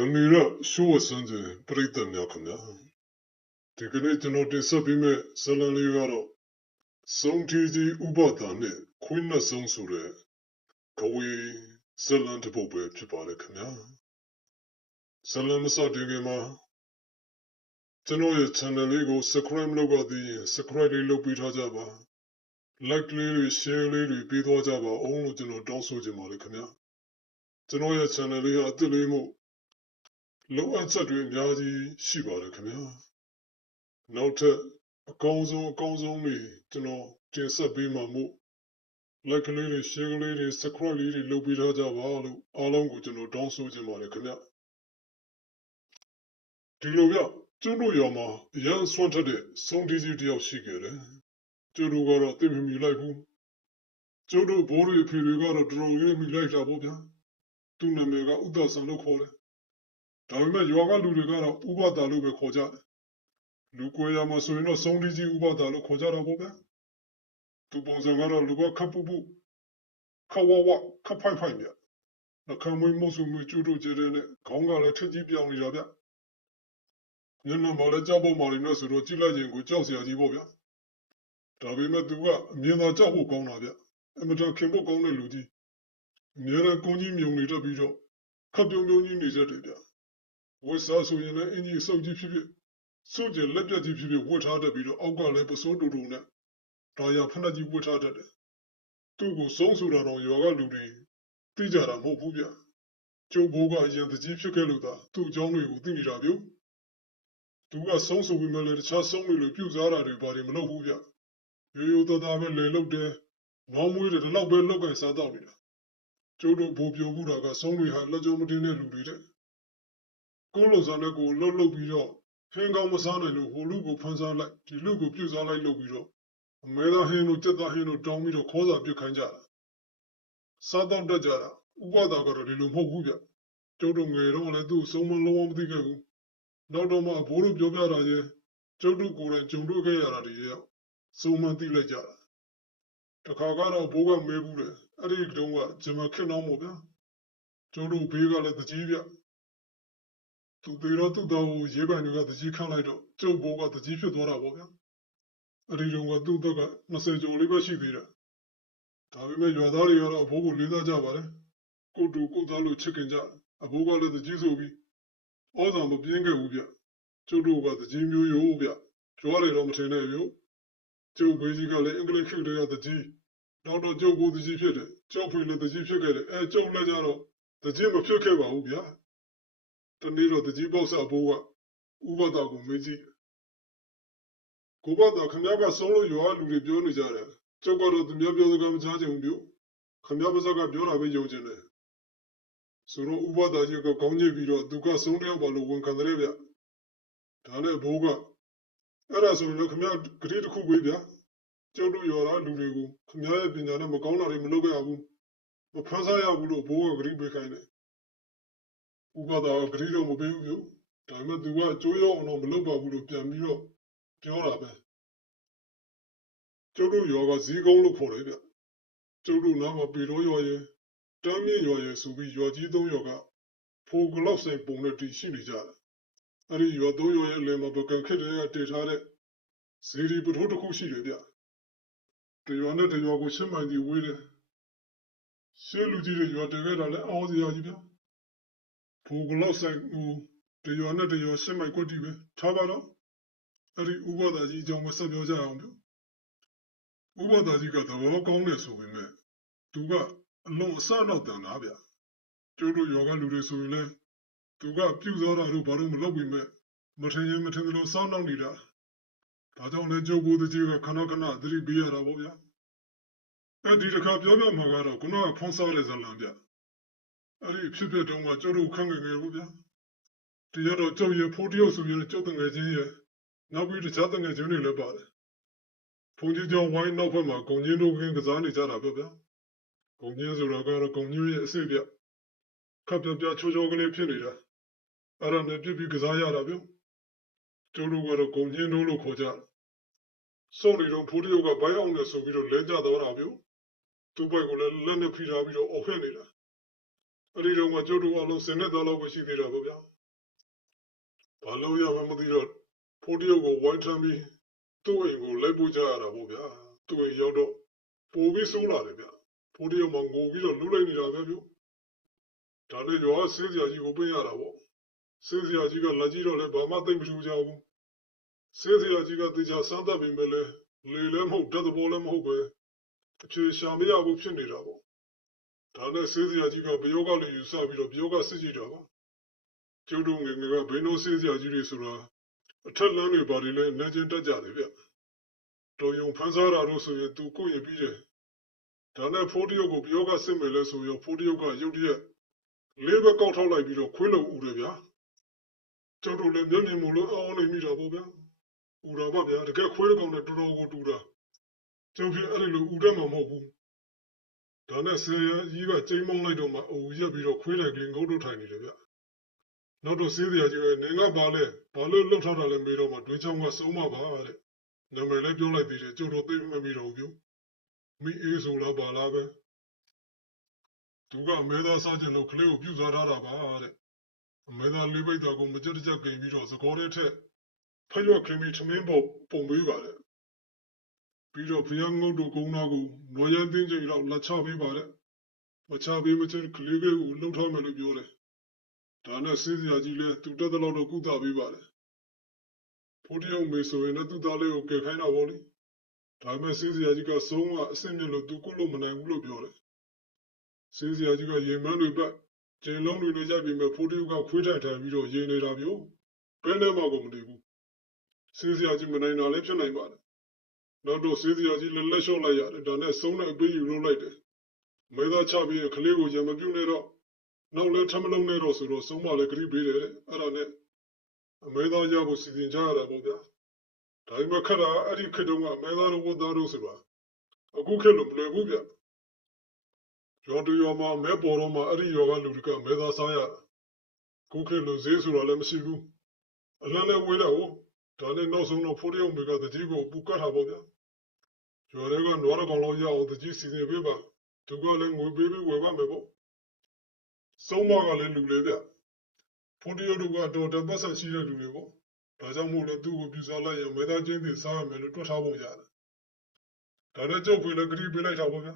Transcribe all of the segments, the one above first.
Kanira show Sunday, Brita Nakana. Tikane Janote Sabime, Salanigaro, Song Tiji Ubatane, Queen Song Sure, Kawi, Salant Pope, Chipalekana. Salamasa Digema. Janoya Chaneligo, Sacram Logadi, Sacradi Lopitajaba. Likely, Shelly, Pidwajaba, only Jano Doso Jamalekana. Janoya Chaneli at the limo. Low answer to Yadi Shiba, Kana. Note a cousin me, to know, Jessa Bima Mo. Like a lady, share lady, sacral lady, Lobita Java, along with no Donso Jamalekana. Tiloya, Juno Yama, young Swantade, some digit of Shigere. Judo got a thing me like whom. Judo Bori Pirigara draw me like a bobia. Tuna mega Udas and Lokore. Tavima Yoga Ludegara, Uba Dalube Koja. Lukoya Masoino, Sondiji Uba Dalo Kojara Boba. To Bonzangara Luga Kapubu. Kawawa, Kapapanya. The Kamui Mosu Mujudo Jerene, Konga, a Tijibia Mirabia. Yana Malajabo Marinos, Rotila, and Gujosia Dibobia. Tavima Duga, Miana Jabu Gonabia. Amateur Kimbo Gone Ludi. Miana Goni Munita Bijo. Kabyoni Nigeria. Was also in any Soji Pibi. Soldier Ledger Pibi, what other Bido, Oga Lepo Soduna. Taya Panaji, what other. Tugo Sonsura on Yoga Ludi. Tijara Mopubia. Joe Boga is the Jeep Keluda, two Johnny Udini Rabio. Tuga Sonso women let the Chasson will abuse Ara body Manopubia. You thought I will lay look there. No more than a low bell look and Sadamina. Jodo Bobio Budaga, Sonny had Lajomadine Ludide. Colos and a go Lolo Bido. Hang on Masana, who Lugo Panza like the Lugo Pusa like Lobido. Mela Hino Teta Hino Domido Cosa Bucanjara. Sadam Dajara. Uwada got a little Mobuja. Jodo made all I do so much long digging. Nodoma Buru Jogara, Jodu Gura and Jundu Gayara, so much Lejara. The Kagana Boga Mebule, Adik Donga, Jamakan Moga. Jodu Biga let the Jivia. To the Rotu Dao, Jeba, you got the Jikanito, Joe Boga, the Jifu Dora Boga. Adidonga do Doga, Nasejo Liba Shibira. Tavime Yadari, Bogu Lida Javare. Go to Kodalu chicken jar, a boga let the Jizobi. All them of Binga Ubia. Jodo got the Jimu Ubia. Joali Romatenayo. Joe Bejiga let England kick the G. Now Joe go the G Pit. Joe let the G Pit. And Joe Lejano. The Jim of Pukeva Ubia. The need of the G Boss Aboga. Uba Dago Meji. Kubata Kanyaba solo you are to be Bionijara. Joe got the Mabio the Gamjajin Bio. Kanyabazaga Biona Bejojene. Suro Uba da Yuga Gonye Video, Duga Sonia Balu Canarevia. Tane Boga. Era so look me out great Kubia. Jodu Yora Lugu, Kamaya Binana Magona Rimloga, but Pansaya Bulu Boga Gribekine. Uba da Grido Mobile, Time Dua Joyo no Meloba Bulu Piamio, Jorabe. Jodu Yoga Zigo look for it. Jodu Nama Biroye. Dami Yoye Subi Yojido Yoga. Poor gloves and bonnet Shinija. Ari Yodo Lema Bokan Kid at Tare. Siri but Hotokushi. The Yona de Yogushima the Wille. Sheluji Yoda all the Yajiba. Poor gloves and the Yona de Yoshima Kodibe. Tabano. Ari Uba da Jijong was Sabioja. Uba da Jiga the walk on this we met. Tuga, a long son of the Navia. Jodo Yoga Ludesule. Tuga Puzara Rubarum Lobby me. Matanya Matano Son of Nida. Padon Jogo the Jiga Kanakana, 3 beer Aboya. I did a cup Yoga Magara, Kuna Ponsar as a lambia. Ari Pipet on my Jodo Kanga Rubia. The other Joya Portios of your Jotan Asia. Now we the Chatan as Unilabad. Ponjijo wine no Pama, Gonino Gazani Jarabia. Gonyazo Ragara Gonya Sylvia. Kapja Chojogale Pinida. Aram the Bibi Gazaya Rabio. Jodu got a Gonyano Koja. Sorry, don't put yoga by on the Soviet Ledja the Rabio. Two by Lena Pirabio or Henida. A little Majodu alone Senate, which he did Rabia. ဘာလို့ရမှမသိတော့ဖိုးတရုပ်ကိုဝိုင်းထမ်းပြီးသူ့အိမ်ကိုလိုက်ပို့ကြရတာပေါ့ဗျာသူ့အိမ်ရောက်တော့ပိုပြီးဆိုးလာတယ်ဗျဖိုးတရုပ်မှငိုပြီးတော့လူလိုက်နေတာပဲဗျဒါနဲ့ရွာဆေးစရာကြီးကိုပြင်ရတာပေါ့ဆေးစရာကြီးကလက်ကြီးတော့လည်းဘာမှသိမ့်မထူကြဘူးဆေးစရာကြီးကတေချာစမ်းသပ်ပြီးမှလည်းလေလည်းမဟုတ်တတ်တဲ့ဘောလည်းမဟုတ်ပဲအဖြေရှာမရဘူးဖြစ်နေတာပေါ့ဒါနဲ့ဆေးစရာကြီးကဘယောကလည်းယူဆပြီးတော့ဘယောကစစ်ကြည့်တာပါကျုပ်တို့ငယ်ငယ်ကဘင်းတို့ဆေးစရာကြီးတွေဆိုတာအထက်လမ်းတွေပါတယ်လဲနေချင်းတက်ကြတယ်ဗျတော်ယုံဖန်စားတာတို့ဆိုရင်သူကိုရင်ပြီးတယ်ဒါနဲ့ဖိုးတရုပ်ကိုဘယောကစစ်မယ်လဲဆိုရင်ဖိုးတရုပ်ကရုတ်တရက်လေးဘက်ကောက်ထောက်လိုက်ပြီးတော့ခွေးလုံဦးတယ်ဗျာကျုပ်တို့လည်းမျက်မြင်မလို့အောင်းနေမိတာပေါ့ဗျာဦးတာပါဗျာတကယ်ခွေးကောင်နဲ့တော်တော်ကိုတူတာကျုပ်ဖြစ်အဲ့ဒီလိုဦးတယ်မှမဟုတ်ဘူးဒါနဲ့ဆေးရကြီးကကျိမ်းမောင်းလိုက်တော့မှအူရက်ပြီးတော့ခွေးတိုင်ကလေးငုတ်တို့ထိုင်နေတယ်ဗျနောက်တော့ဆေးစရာကြီးပဲနင်ကပါလဲဘာလို့လှုပ်ထားတာလဲမေးတော့မှတွေးချောင်းကစုံမပါတဲ့နာမည်လည်းပြောလိုက်သေးတယ်ကျုပ်တို့သိမှမမိတော့ဘူးမိအေးဆိုလားပါလားပဲသူကမဲသားစားခြင်းလို့ကလေးကိုပြုစားထားတာပါတဲ့အမဲသားလေးပိတ်သားကိုမကြက်ကြက်ကိန်ပြီးတော့သကောတဲ့ထက်ဖရွက်ခင်းပြီးထမင်းပေါ်ပုံပေးပါတယ်ပြီးတော့ဖျားငုတ်တို့ကုန်းသားကိုနွားရမ်းသိန်းချိန်လောက်လက်ချပေးပါတယ်မချပေးမချင်ကလေးကိုလှုပ်ထားမယ်လို့ပြောတယ်ဒါနဲ့ဆေးစရာကြီးလဲသူတက်တဲ့လောက်တော့ကုသပေးပါတယ်ဖိုးတရုပ်မေဆိုရင်လည်းသူ့သားလေးကိုကယ်ခိုင်းတာပေါ့လေဒါပေမဲ့ဆေးစရာကြီးကဆုံးကအဆင့်မြင့်လို့သူကုလို့မနိုင်ဘူးလို့ပြောတယ်ဆေးစရာကြီးကရေမန်းတွေပတ်ကျင်းလုံးတွေနဲ့ရိုက်ပြီးမဲ့ဖိုးတရုပ်ကခွေးထိုင်ထိုင်ပြီးတော့ရေနေတာမျိုးဘယ်နဲ့မှကိုမနေဘူးဆေးစရာကြီးမနိုင်တာလည်းဖြစ်နိုင်ပါတယ်နောက်တော့ဆေးစရာကြီးလက်လျှော့လိုက်ရတယ်ဒါနဲ့ဆုံးတဲ့အပေးယူလုပ်လိုက်တယ်မဲသားချပြီးကလေးကိုရံမပြုတ်နေတော့နောက်လည်းထမလုံးနေတော့ဆိုတော့ဆုံးမလည်းဂရိပေးတယ်အဲ့ဒါနဲ့အမဲသားရဖို့စီစဉ်ကြရတာပေါ့ဗျာဒါပေမဲ့ခက်တာအဲ့ဒီခေတ်တုန်းကအမဲသားတို့ဝတ်သားတို့ဆိုတာအခုခေတ်လိုမလွယ်ဘူးဗျရော်တူရောမှာမဲပေါ်တော့မှအဲ့ဒီရောကလူတွေကမဲသားစားရတာခုခေတ်လိုဈေးဆိုတာလည်းမရှိဘူးအလန်းလည်းဝေးတော့ဒါနဲ့နောက်ဆုံးတော့ဖိုးတရုပ်မေကတကြီးကိုပူကတ်တာပေါ့ဗျာကျော်တွေကနွားကောင်လောက်ရအောင်တကြီးစီစဉ်ပေးပါသူကလည်းငွေပေးပြီးဝယ်ပါမယ်ပေါ့ဆုံးမကလည်းလူလေဗျဖိုးတရုပ်တို့ကတော့တပတ်ဆက်ရှိတဲ့လူတွေပေါ့ဒါကြောင့်မို့လဲသူ့ကိုပြူစားလိုက်ရင်မဲသားချင်းတွေစားရမယ်လို့တွက်ထားပုံရတယ်ဒါနဲ့ကျုပ်ဖေလည်းဂရိပေးလိုက်တာပေါ့ဗျာ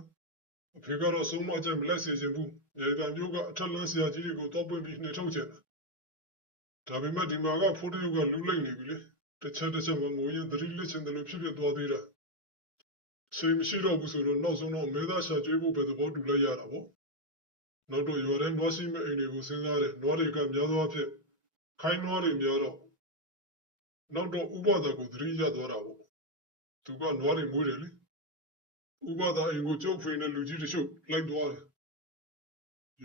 အဖေကတော့ဆုံးမချက်မလက်စေချင်ဘူးနေကမျိုးကအထက်လန်းဆရာကြီးတွေကိုတော့ပွင့်ပြီးနှိထုတ်ချင်တယ်ဒါပေမဲ့ဒီမှာကဖိုးတရုပ်ကလူလိမ့်နေပြီလေတစ်ချက်မှငိုရင်သတိလစ်ချင်တယ်လို့ဖြစ်သွားသေးတာချိန်မရှိတော့ဘူးဆိုတော့နောက်ဆုံးတော့မဲသားရှာကျွေးဖို့ပဲသဘောတူလိုက်ရတာပေါ့နောက်တော့ရွာထဲနွားရှိမဲ့အိမ်တွေကိုစဉ်းစားတယ်နွားတွေကများသောအားဖြင့်ခိုင်းနွားတွေများတော့နောက်တော့ဥပဒါကိုသတိရသွားတာပေါ့သူကနွားတွေမွေးတယ်လေဥပဒါအိမ်ကိုကျုပ်ဖေနဲ့လူကြီးတချို့လိုက်သွားတယ်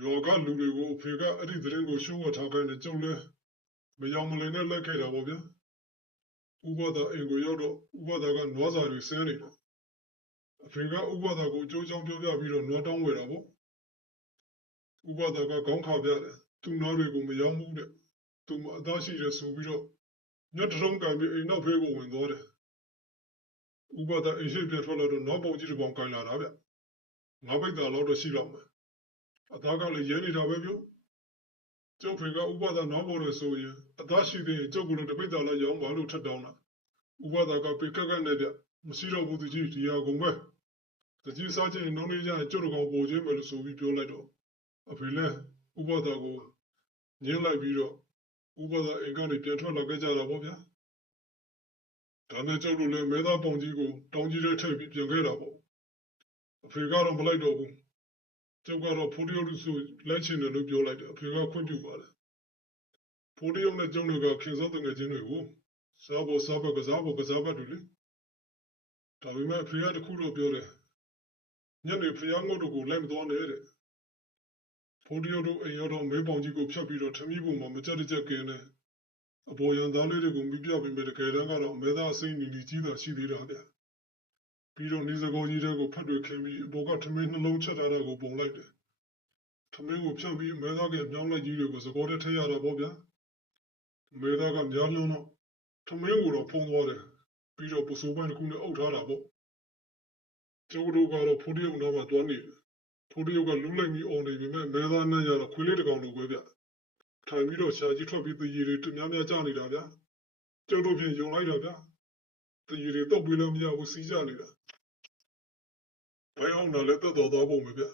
ယောကလူတွေကိုအဖေကအဲ့ဒီသတင်းကိုရှုံးဝထားခိုင်းတယ်ကျုပ်လည်းမယောင်မလင်နဲ့လိုက်ခဲ့တာပေါ့ဗျာဥပဒါအိမ်ကိုရောက်တော့ဥပဒါကနွားစာတွေဆင်းနေတယ်အဖေကဥပဒါကိုအကျိုးချောင်းပြောပြပြီးတော့နွားတောင်းဝယ်တာပေါ့ဥပဒါကခေါင်းခါပြတယ်သူနွားတွေကိုမယောင်ဘူးတဲ့သူမအသားရှိတယ်ဆိုပြီးတော့ညတ်တုံးကံပြီးအိမ်နောက်ဖေးကိုဝင်သွားတယ်ဥပဒါအိမ်ရှိပြထွက်လာတော့နွားပေါင်ကြီးတစ်ပေါင်ကန်လာတာဗျငါးပိတ်တာလောက်တော့ရှိတော့မယ်အသားကလည်းရဲနေတာပဲပြုကျုပ်ဖေကဥပဒါနွားပေါင်လို့ဆိုရင်အသားရှိသေးရင်ကျုပ်ကလည်းတပိတ်တာလိုက်ရောင်းပါလို့ထပ်တောင်းတာဥပဒါကပေကက်ကက်နဲ့ဗျမရှိတော့ဘူးသူကြီးဒီဟာကုန်ပဲတကြီးစားချင်းနှုံးလေးကြရင်ကျုပ်တို့ကောင်ပေါ်ချင်းပဲလို့ဆိုပြီးပြောလိုက်တော့အဖေလည်းဥပဒါကိုညှင်းလိုက်ပြီးတော့ဥပဒါအိမ်ကနေပြန်ထွက်လာခဲ့ကြတာပေါ့ဗျာဒါနဲ့ကျုပ်တို့လည်းမဲသားပေါင်ကြီးကိုတောင်းကြီးထဲထည့်ပြီးပြန်ခဲ့တာပေါ့အဖေကတော့မလိုက်တော့ဘူးကျုပ်ကတော့ဖိုးတရုပ်ဆိုလက်ချင်တယ်လို့ပြောလိုက်တယ်အဖေကခွင့်ပြုပါတယ်ဖိုးတရုပ်နဲ့ကျုံတို့ကခင်စောတငယ်ချင်းတွေကိုစားဖို့စားဖို့ကစားဖို့ကစားပတ်တူလေဒါပေမဲ့အဖေကတခုတော့ပြောတယ်ညနေဖျားငုတ်တို့ကိုလိုက်မသွားနဲ့တဲ့ဖိုးတရုပ်တို့အိမ်ရောက်တော့မဲပေါင်ကြီးကိုဖြတ်ပြီးတော့ထမီးပုံမှာမကြက်တကြက်ကင်းတယ်အပေါ်ရန်သားလေးတွေကိုမိပြပေးမယ်တကယ်တမ်းကတော့မဲသားအစိမ့်နီနီကြီးတာရှိသေးတာဗျပြီးတော့နေစကောကြီးတွေကိုဖတ်တွေခင်းပြီးအပေါ်ကထမင်းနှလုံးချက်ထားတာကိုပုံလိုက်တယ်ထမင်းကိုဖြန့်ပြီးမဲသားကမြောင်းလိုက်ကြီးတွေကိုစကောထဲထည့်ရတာပေါ့ဗျာမဲသားကများလုံးတော့ထမင်းကိုတော့ဖုံးသွားတယ်ပြီးတော့ပစိုးပိုင်းတစ်ခုနဲ့အုပ်ထားတာပေါ့ကျုပ်တို့ကတော့ဖိုးတရုပ်နောက်မှာတွားနေတယ်ဖိုးတရုပ်ကလူးလိုက်ပြီးအော်နေပြီမဲ့မဲသားနဲ့ရတော့ခွေးလေးတစ်ကောင်လိုပဲဗျထ ထိုင်ပြီးတော့ရှာကြီးထွက်ပြီးတည်ရည်တွေတများများကြနေတာဗျာကျုပ်တို့ဖြင့်ယုံလိုက်တော့ဗျာတည်ရည်တွေတော့ပြီးလို့မရဘူးစီးကြနေတာဘယ်အောင်လည်းတက်တော်သွားဖို့မဗျာ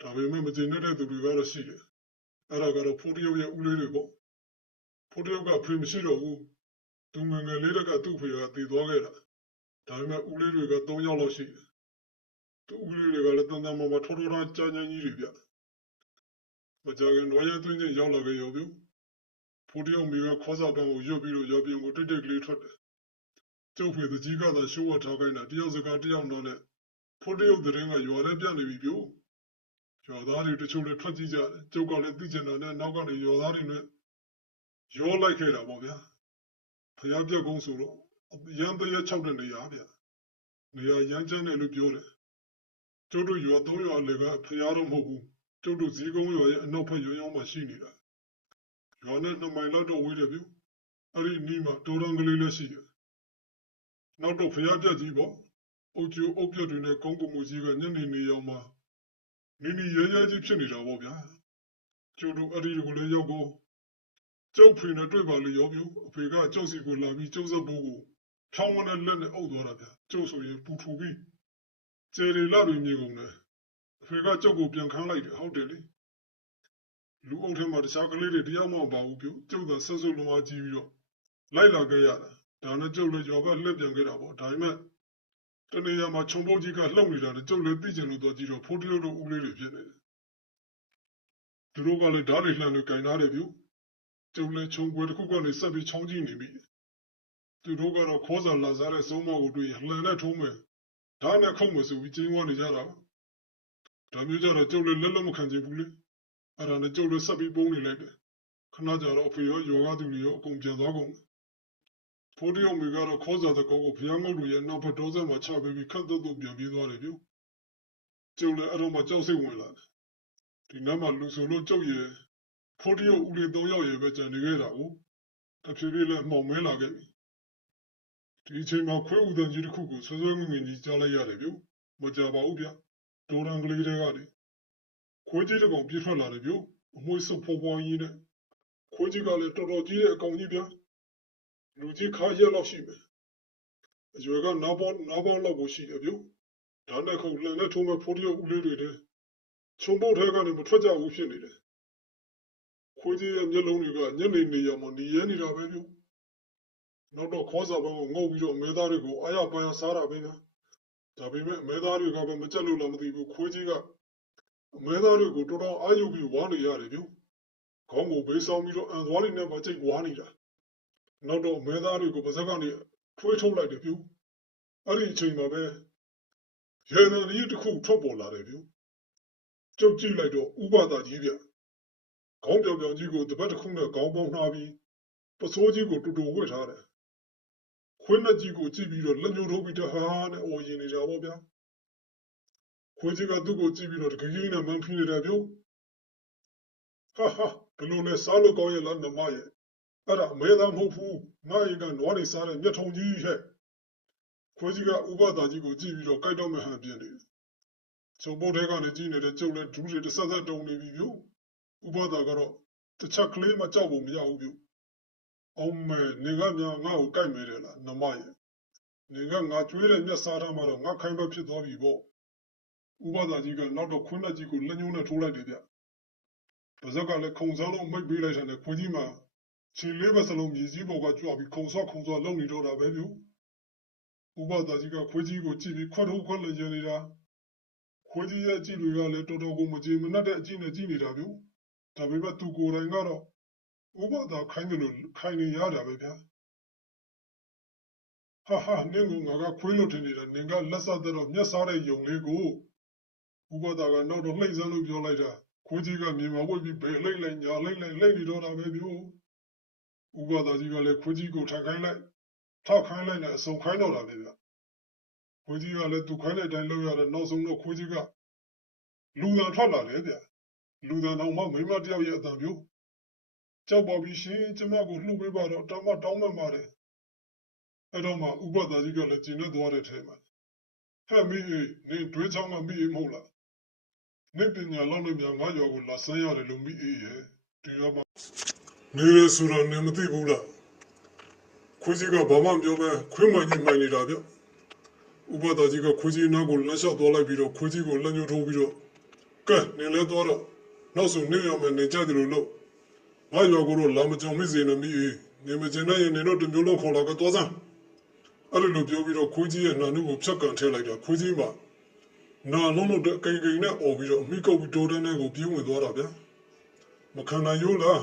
ဒါပေမဲ့မကျေနပ်တဲ့သူတွေကတော့ရှိတယ်အဲ့ဒါကတော့ဖိုးတရုပ်ရဲ့ဦးလေးတွေပေါ့ဖိုးတရုပ်ကဖေမရှိတော့ဘူးသူငယ်ငယ်လေးတက်ကသူ့ဖေကတည်သွားခဲ့တာဒါပေမဲ့ဦးလေးတွေက3ယောက်လောက်ရှိတယ်သူဦးလေးတွေကလည်းတန်တန်မာမာထောထောထားကြာကြာကြီးတွေဗျမကြခင်နွားရသွင်းချင်းရောက်လာခဲ့ရောဗျဖိုးတရုပ်မိကခေါ်စာပန်းကိုရွတ်ပြီးတော့ရောပြင်ကိုတိတ်တိတ်ကလေးထွက်တယ်ကျုပ်ဖေတကြီးကသာရှိုးဝထားခိုင်းတာတယောက်စကားတယောက်တော့နဲ့ဖိုးတရုပ်သတင်းကရွာထဲပြနေပြီဗျရွာသားတွေတချို့လည်းထွက်ကြည့်ကြတယ်ကျုပ်ကလည်းသိကျင်တာနဲ့နောက်ကနေရွာသားတွေနဲ့ရောလိုက်ခဲ့တာပေါ့ဗျာဖျားပြက်ကုန်းဆိုတော့ရန်တရ6တဲ့နေရာဗျနေရာရမ်းချမ်းတယ်လို့ပြောတယ်ကျုပ်တို့ရွာ3ရွာလည်းကဖျားတော့မဟုတ်ဘူးကျုပ်တို့ဇီးကုန်းရွာရဲ့အနောက်ဘက်ရွာရောက်မှရှိနေတာရွာနဲ့2မိုင်လောက်တော့ဝေးတယ်ဗျအဲ့ဒီနီးမှာတိုးရန်ကလေးလည်းရှိတယ်နောက်တော့ဖျားပြက်ကြီးပေါ့အုတ်ကျိုးအုတ်ပြက်တွေနဲ့ကုန်းကုမှုကြီးကညနေနေရောက်မှနီရဲရဲကြီးဖြစ်နေတာပေါ့ဗျာကျုပ်တို့အဲ့ဒီကိုလည်းရောက်ကိုကျုပ်ဖေနဲ့တွေ့ပါလေရောဗျအဖေကကျုပ်စီကိုလာပြီးကျုပ်စပ်ဖို့ကိုဖြောင်းမနဲ့လက်နဲ့အုပ်သွားတာဗျကျုပ်ဆိုရင်ပူထူပြီးကျေရီလာတွေမြေကုန်တယ်အဖေကကျုပ်ကိုပြန်ခန်းလိုက်တယ်ဟုတ်တယ်လေလူအုပ်ထဲမှာတခြားကလေးတွေတယောက်မှမပါဘူးဗျကျုပ်သာဆက်စုပ်လုံးအားကြီးပြီးတော့လိုက်လာခဲ့ရတာဒါနဲ့ကျုပ်လည်းရွာဘက်လှည့်ပြန်ခဲ့တာပေါ့ဒါပေမဲ့တနေရာမှာခြုံပုတ်ကြီးကလှုပ်နေတာကျုပ်လည်းသိကျင်လို့တော့ကြည့်တော့ဖိုးတရုပ်တို့ဦးလေးတွေဖြစ်နေတယ်သူတို့ကလည်းဓာတ်တွေလှမ်းလို့ကင်ထားတယ်ဗျကျုပ်လည်းခြုံွယ်တစ်ခုကနေဆက်ပြီးချောင်းကြည့်နေပြီသူတို့ကတော့ခေါ်စာလာစားတဲ့စုံမကိုတွေ့လှန်နဲ့ထုံးမယ်ဓာတ်နဲ့ခုတ်မယ်ဆိုပြီးကျင်းဝနေကြတာဒါမျိုးကြတော့ကျုပ်လည်းလက်မခံချင်ဘူးလေအဲ့ဒါနဲ့ကျုပ်လည်းဆက်ပြီးပုံးနေလိုက်တယ်ခဏကြာတော့အဖေရောယောဂသူတွေရောအကုန်ပြန်သွားကုန်ဖိုးတရုပ်မိကတော့ခေါ်စာတကောကိုဖျားငုတ်တို့ရဲ့နောက်ဘက်တော်စက်မှာချပေးပြီးခတ်တုတ်ပြန်ပြေးသွားတယ်ဗျကျုပ်လည်းအဲ့တော့မှကြောက်စိတ်ဝင်လာတယ်ဒီနားမှာလူဆိုလို့ကျုပ်ရဲ့ဖိုးတရုပ်ဦးလေး3ယောက်ရဲ့ပဲကြံနေခဲ့တာကိုတဖြည်းဖြည်းလည်းမှောင်မဲလာခဲ့ပြီဒီအချိန်မှာခွေးဦးတန်ကြီးတစ်ခုကိုဆွဆွငငင်ကြီးကြားလိုက်ရတယ်ဗျမကြပါဘူးဗျဒေါ်ရန်ကလေးတွေကလေခွေးကြီးတစ်ကောင်ပြည့်ထွက်လာတယ်ဗျအမွှေးစုပ်ဖော်ပွားကြီးနဲ့ခွေးကြီးကလည်းတော်တော်ကြီးတဲ့အကောင်ကြီးဗျလူကြီးခါရက်လောက်ရှိမယ်အရွယ်ကနားပေါင်းလောက်ကိုရှိတယ်ဗျဒါနဲ့ခုတ်လှန်နဲ့ထုံးမဲ့ဖိုးတရုပ်ဦးလေးတွေတဲ့ခြုံပုတ်ထဲကနေမထွက်ကြဘူးဖြစ်နေတယ်ခွေးကြီးရဲ့မျက်လုံးတွေကညနေနေရမှနေရနေတာပဲဗျနောက်တော့ခေါ်စာပန်းကိုငုပ်ပြီးတော့အမဲသားတွေကိုအာရပန်းစားတာပဲဗျဒါပေမဲ့အမဲသားတွေကပဲမကြက်လို့လားမသိဘူးခွေးကြီးကအမဲသားတွေကိုတော်တော်အာရုံပြီးဝါနေရတယ်ဗျခေါင်းကိုဘေးဆောင်ပြီးတော့အန်သွားလေးနဲ့ပါကြိတ်ဝါနေတာနောက်တော့အမဲသားတွေကိုပါဇက်ကနေထွေးထုတ်လိုက်တယ်ဗျအဲ့ဒီအချိန်မှာပဲရေနံကြီးတစ်ခုထွက်ပေါ်လာတယ်ဗျကျုပ်ကြည့်လိုက်တော့ဥပဒါကြီးဗျခေါင်းပြောင်ပြောင်ကြီးကိုတပတ်တစ်ခုနဲ့ခေါင်းပေါင်းနှားပြီးပစိုးကြီးကိုတူတူဝှက်ထားတယ်ခွေးနှက်ကြီးကိုကြည့်ပြီးတော့လက်ညှိုးထိုးပြီးတဟားနဲ့အော်ရင်နေတာပေါ့ဗျာခွေးကြီးကသူ့ကိုကြည့်ပြီးတော့တကယ်ကြီးနဲ့မန်းဖိနေတယ်ဗျဟာဘယ်လိုလဲစားလို့ကောင်းရဲ့လားနမရဲ့အဲ့ဒါအမဲသားမဟုတ်ဘူးငါရင်ကနွားနေစားတဲ့မျက်ထုံကြီးဟဲ့ခွေးကြီးကဥပဒါကြီးကိုကြည့်ပြီးတော့ကြိုက်တော့မှဟန်ပြင်းနေချုံပုတ်ထဲကနေကြည့်နေတဲ့ကျုပ်လည်းဒူးတွေတစ်ဆက်ဆက်တုံနေပြီဗျဥပဒါကတော့တချက်ကလေးမှကြောက်ဖို့မရဘူးဗျအောင်မဲနေကများငါ့ကိုကြိုက်မိတယ်လားနမရဲ့နေကငါကျွေးတဲ့မျက်စားထားမှတော့ငါခိုင်းပဲဖြစ်သွားပြီပေါ့ဥပဒါကြီးကနောက်တော့ခွင်းလက်ကြီးကိုလက်ညှိုးနဲ့ထိုးလိုက်တယ်ဗျပါဇက်ကလည်းခုံစားလုံးမိတ်ပေးလိုက်တယ်ခွေးကြီးမှာခြေလေးပဲစလုံးမြေကြီးပေါ်ကကြွပြီးခုံဆော့လုံနေတော့တာပဲဗျဥပဒါကြီးကခွေးကြီးကိုကြည့်ပြီးခွတ်ထုတ်ခွတ်လည်းရနေတာခွေးကြီးရဲ့ကြည့်တွေကလည်းတော်တော်ကိုမကြေမနက်တဲ့အကြည့်နဲ့ကြည့်နေတာဗျဒါပေမဲ့သူကိုယ်တိုင်ကတော့ဥပဒါခိုင်းတယ်လို့ခိုင်းနေရတာပဲဗျာဟာနင်းကငါကခွေးလို့ထင်နေတာနင်ကလက်ဆက်တော့မျက်စားတဲ့ယုံလေးကိုဥပဒါကနောက်တော့လှိမ့်စမ်းလို့ပြောလိုက်တာခွေးကြီးကမြေမှာဝိတ်ပြီးဘယ်လှိမ့်လိုက်ညာလှိမ့်နေတော့တာပဲဗျဥပဒါကြီးကလည်းခွေးကြီးကိုထောက်ခိုင်းလိုက်နဲ့အစုံခိုင်းတော့တာပဲဗျခွေးကြီးကလည်းသူခိုင်းတဲ့အတိုင်းလုပ်ရတဲ့နောက်ဆုံးတော့ခွေးကြီးကလူသာထွက်လာတယ်ဗျလူသာတော့မှမိမတယောက်ရဲ့အတန်ဗျကြောက်ပါပြီရှင်ကျမကိုလှုပ်ပေးပါတော့တောင်းမှပါတယ်အဲ့တော့မှဥပဒါကြီးကလည်းကျင်နေသွားတဲ့ထဲမှာဟဲ့မိအေးနင်တွေးချောင်းကမိအေးမဟုတ်လားနင်ပညာလောက်နဲ့များငါရောကိုလာဆန်းရတယ်လို့မိအေးရဲ့ဒီတော့မှ နေရဆိုတာနေမသိဘူးလားခွေးကြီးကဘာမှပြောပဲခွေးမှန်ကြီးမှန်နေတာဗျဥပဒါကြီးကခွေးကြီးနောက်ကိုလက်လျှောက်သွားလိုက်ပြီးတော့ခွေးကြီးကိုလက်ညှိုးထိုးပြီးတော့ကဲနေလဲသွားတော့နောက်ဆုံးနေရမယ်နေကြတယ်လို့ငါရောကိုတော့လာမကြောင်မိစေနဲ့မိနေမကျင်တဲ့ရင်နေတော့တမျိုးလုံးခေါ်လာကသွားစမ်းအဲ့လိုပြောပြီးတော့ခွေးကြီးရဲ့နာနုကိုဖြတ်ကန်ထည့်လိုက်တာခွေးကြီးမှနာလုံးလို့ကိန်ကိန်နဲ့អော်ပြီးတော့မိကုတ်ပြီးတိုးတန်းနဲ့ကိုပြေးဝင်သွားတာဗျမခံနိုင်ရိုးလား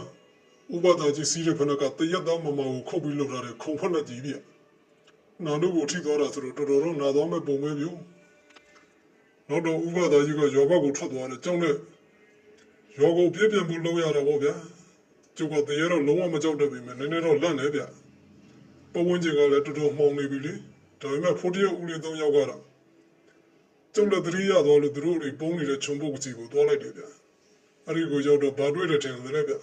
ဥပဒါကြီးစီးတဲ့ဖနကတရက်သားမမကိုခုတ်ပြီးလှုပ်လာတဲ့ခုံဖက်နဲ့ကြီးပြနာနုကိုထိသွားတာဆိုတော့တော်တော်နာသွားမဲ့ပုံပဲဗျနောက်တော့ဥပဒါကြီးကရောဘကိုထွက်သွားတယ်ကြောင်းနဲ့ရောကိုပြေးပြန်ဖို့လုပ်ရတာပေါ့ဗျာကျုပ်ကတရက်တော့လုံးဝမကြောက်တတ်ပြီမယ်နည်းနည်းတော့လန့်နေဗျပဝန်းကျင်ကလည်းတော်တော်မှောင်နေပြီလေဒါပေမဲ့ဖိုးတရုပ်ဦးလေး၃ယောက်ကတော့ကျုပ်လည်းသတိရသွားလို့သူတို့တွေပုံနေတဲ့ခြုံပုတ်ကြီးကိုသွားလိုက်တယ်ဗျအဲ့ဒီကိုရောက်တော့ဘာတွေ့တယ်ထင်တယ်ဗျ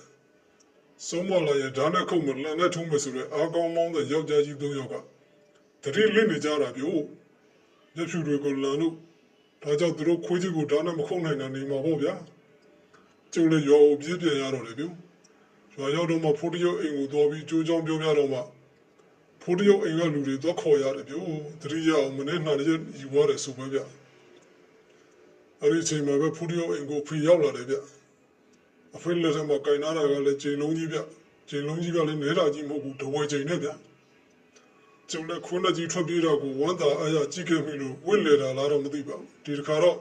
ဆုံးမလာရဲ့ဓာတ်နဲ့ခုတ်မလန်နဲ့ထုံးမယ်ဆိုတော့အားကောင်းမောင်းတဲ့ယောက်ျားကြီး၃ယောက်ကတတိလင့်နေကြတာဗျလက်ဖြူတွေကိုလန်လို့ဒါကြောင့်သူတို့ခွေးကြီးကိုဓာတ်နဲ့မခုတ်နိုင်တာနေမှာပေါ့ဗျာကျုပ်လည်းရောကိုပြေးပြန်ရတော့လေဗျရွာရောက်တော့မှဖိုးတရုပ်အိမ်ကိုသွားပြီးကြိုးချောင်းပြောပြတော့မှဖိုးတရုပ်အိမ်ကလူတွေသွားခေါ်ရတယ်ဗျတတိယအောင်မနေ့နှာရက်ယူရတယ်ဆိုပဲဗျအဲ့ဒီချိန်မှာပဲဖိုးတရုပ်အိမ်ကိုဖေရောက်လာတယ်ဗျအဖေလက်ထက်မှာကင်နာတာကလည်းချိန်လုံးကြီးဗျချိန်လုံးကြီးကလည်းနဲတာကြီးမဟုတ်ဘူးတဝဲချိန်နဲ့ဗျကျုံနဲ့ခွန်းလက်ကြီးထွက်ပြေးတော့ကိုဝမ်းသာအားရကြည့်ခဲ့ပြီလို့ဝင့်လေတာလားတော့မသိပါဘူးဒီတစ်ခါတော့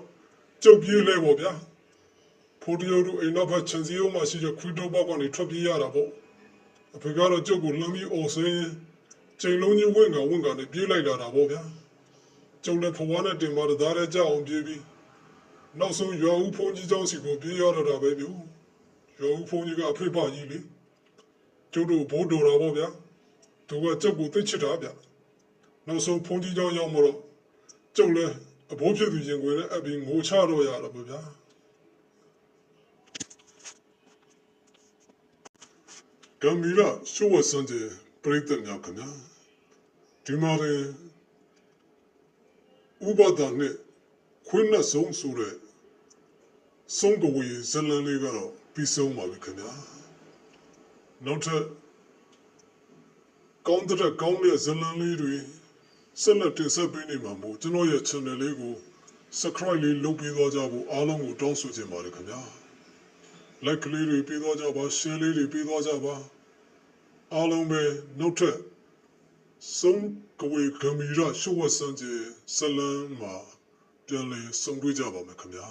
ကျုပ်ပြေးလဲပေါ့ဗျာဖိုးတရုပ်တို့အိမ်နောက်ဘက်ခြံစည်းရုံးမှာရှိတဲ့ခွေးတောပေါက်ကနေထွက်ပြေးရတာပေါ့အဖေကတော့ကျုပ်ကိုလှမ်းပြီးအော်ဆင်းချိန်လုံးကြီးဝင့်ကနေပြေးလိုက်လာတာပေါ့ဗျာကျုံလည်းဖွားနဲ့တင်ပါသားတဲ့ကြောက်အောင်ပြေးပြီးနောက်ဆုံးရွာဦးဖုန်ကြီးเจ้าစီကိုပြေးရတော့တာပဲဗျရွာဦးဖုန်ကြီးကအဖေပါကြီးလေကျုပ်တို့ဘိုးတော်တာပေါ့ဗျာသူကကျုပ်ကိုသိချစ်တာဗျနောက်ဆုံးဖုန်ကြီးเจ้าရောက်မတော့ကျုပ်လည်းအဘိုးဖြစ်သူရင်ခွေနဲ့အပြီးငိုချတော့ရတာပေါ့ဗျာကမီလာရှိုးဝဆန်တဲ့ပရိသတ်များခင်ဗျာဒီမှာလည်းဥပဒါနဲ့ခွင်းနဲ့ဆုံးဆိုတဲ့ဆုံးကဝေးဇလန်လေးကတော့ပြီးဆုံးပါပြီခင်ဗျာနောက်ထပ်ကောင်းတဲ့ဇလန်လေးတွေဆက်လက်တင်ဆက်ပေးနေမှာမို့ကျွန်တော်ရဲ့ channel လေးကို subscribe လေးလုပ်ပေးသွားကြဖို့အားလုံးကိုတောင်းဆိုချင်ပါတယ်ခင်ဗျာ like လေးတွေပေးသွားကြပါ share လေးတွေပေးသွားကြပါအားလုံးပဲနောက်ထပ်ဆုံးကဝေကမီရရှိုးဝဆန်ကျေဇလန်မှာပြန်လည်ဆုံတွေ့ကြပါမယ်ခင်ဗျာ